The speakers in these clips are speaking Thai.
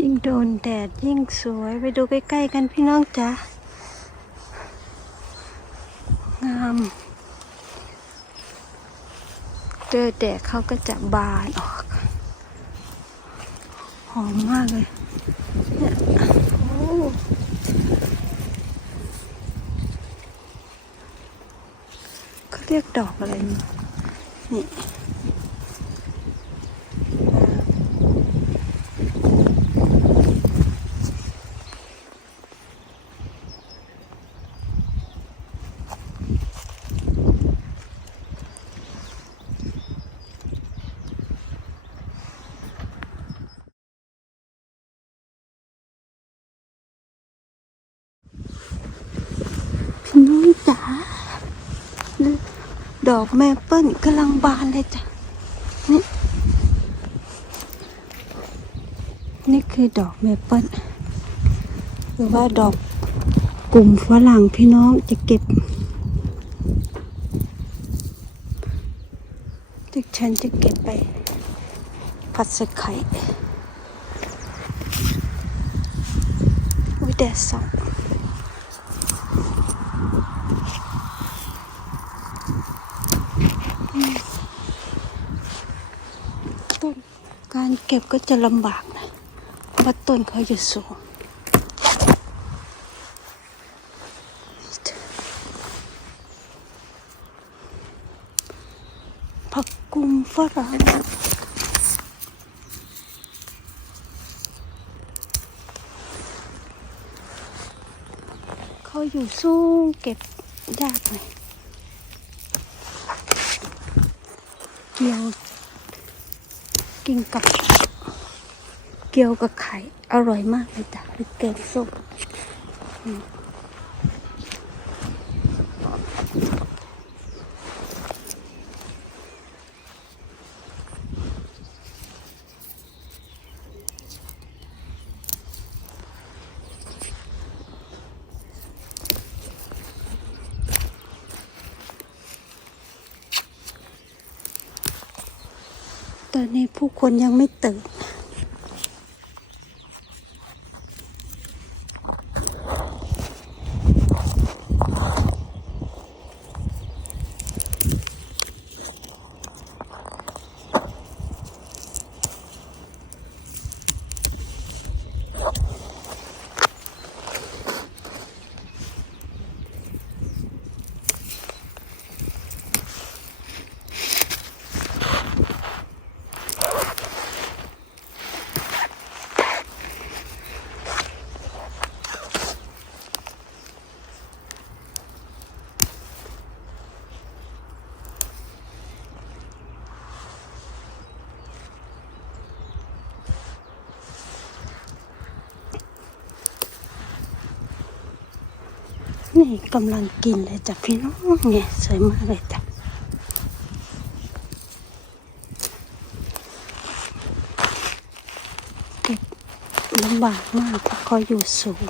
ยิ่งโดนแดดยิ่งสวยไปดูใกล้ๆกันพี่น้องจ๋างามเจอแดดเขาก็จะบานออก หอมมากเลยเนี่ยโอ้เขาเรียกดอกอะไรนี่นี่ พี่น้องจ๋า ดอกแม่เปิ้ลกำลังบานเลยจ้ะ นี่ นี่คือดอกแม่เปิ้ลหรือว่าดอกกลุ่มฝรั่งพี่น้องจะเก็บที่ฉันจะเก็บไปผัดใส่ไข่วิแดส่อง ต้น การเก็บก็จะลำบากนะเพราะต้นเขาจะสูงผักกุมฝรั่งเขาอยู่สูงเก็บยากเลยเกี่ยว กินกับ เกี๊ยวกับไข่ อร่อยมากเลยจ้ะหรือแกงส้ม ผู้คนยังไม่ตื่น นี่กำลังกินเลยจ้ะพี่น้องเนี่ยสวยมากเลยจ้ะเก็บลำบากมากเพราะเขาอยู่สูง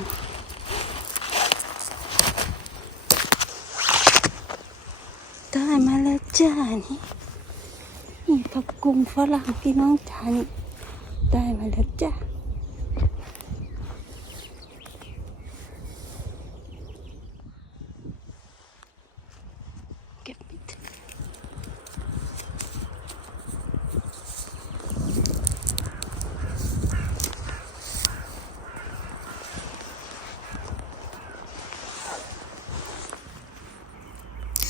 ได้มาแล้วจ้านี่นี่ผักกุ้งฝรั่งพี่น้องจ้านี่ได้มาแล้วจ้า เก็บไม่ถึง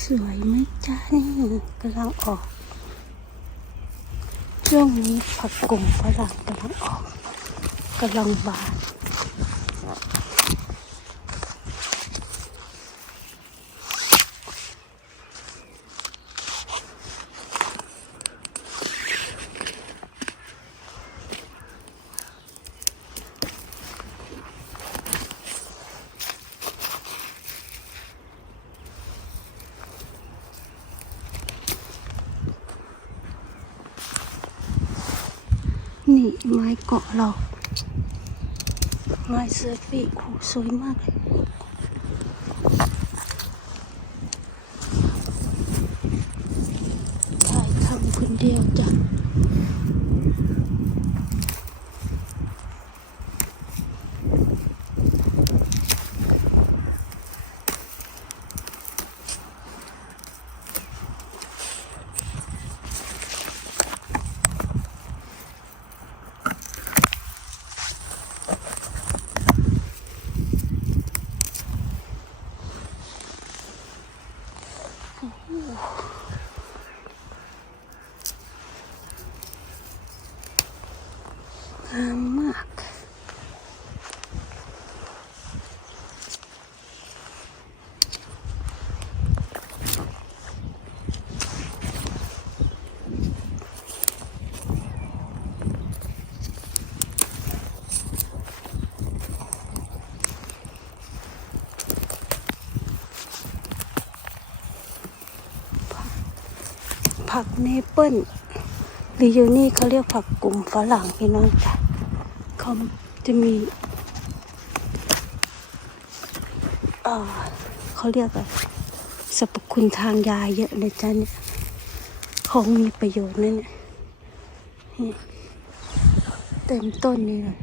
ส วยไหมจ้านี่กำลังออก ช่วงนี้ผักกลุ่มฝรั่งกำลังออกกำลังบาน นี่ไม้เกาะเราไม้เสือปีกโหสวยมากเลยถ่ายทำคนเดียวจ้ะ งา มาก ผักเมเปิลหรืออยู่นี่เขาเรียกผักกลุ่มฝรั่งพี่น้องจ้ะ เขาจะมีเขาเรียกอะไรสรรพคุณทางยาเยอะเลยจ้ะเนี่ยของมีประโยชน์นะเนี่ยเต็มต้นนี่เลย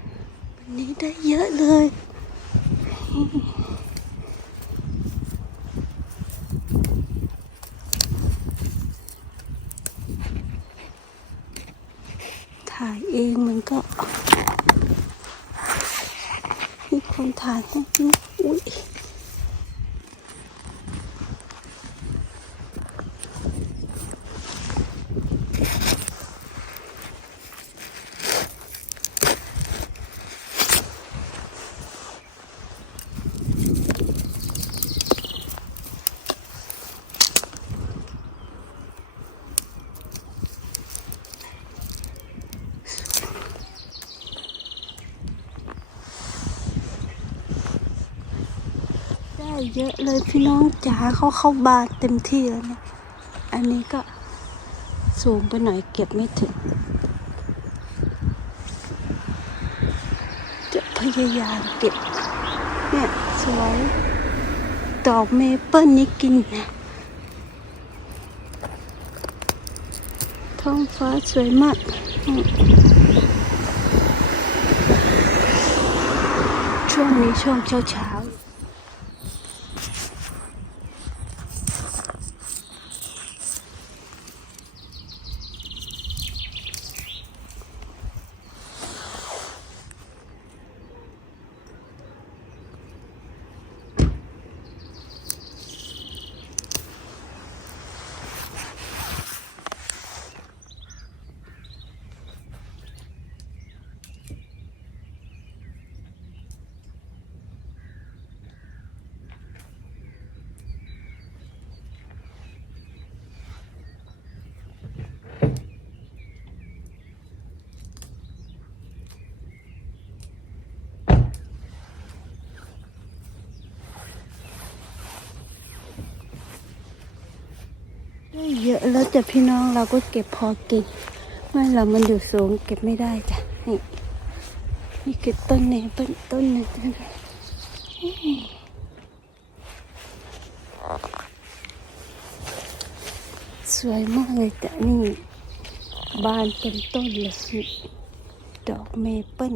วันนี้ได้เยอะเลยถ่ายเองมันก็ มีคนถ่ เยอะเลยพี่น้องจ๋าเขาเข้าบานเต็มที่แล้วเนี่ย อันนี้ก็สูงไปหน่อยเก็บไม่ถึง จะพยายามเก็บ เนี่ยสวยดอกเมเปิลนี่กินนะท้องฟ้าสวยมากช่วงนี้ช่วงเช้าเช้า เยอะแล้วจ้ะพี่น้องเราก็เก็บพอกินเมื่อเรามันอยู่สูงเก็บไม่ได้จ้ะนี่นี่คือต้นนี่ยต้นต้นนี่ยสวยมากเลยจ้ะนี่บานเป็นต้นเลยนี่ดอกเมเปิ้ล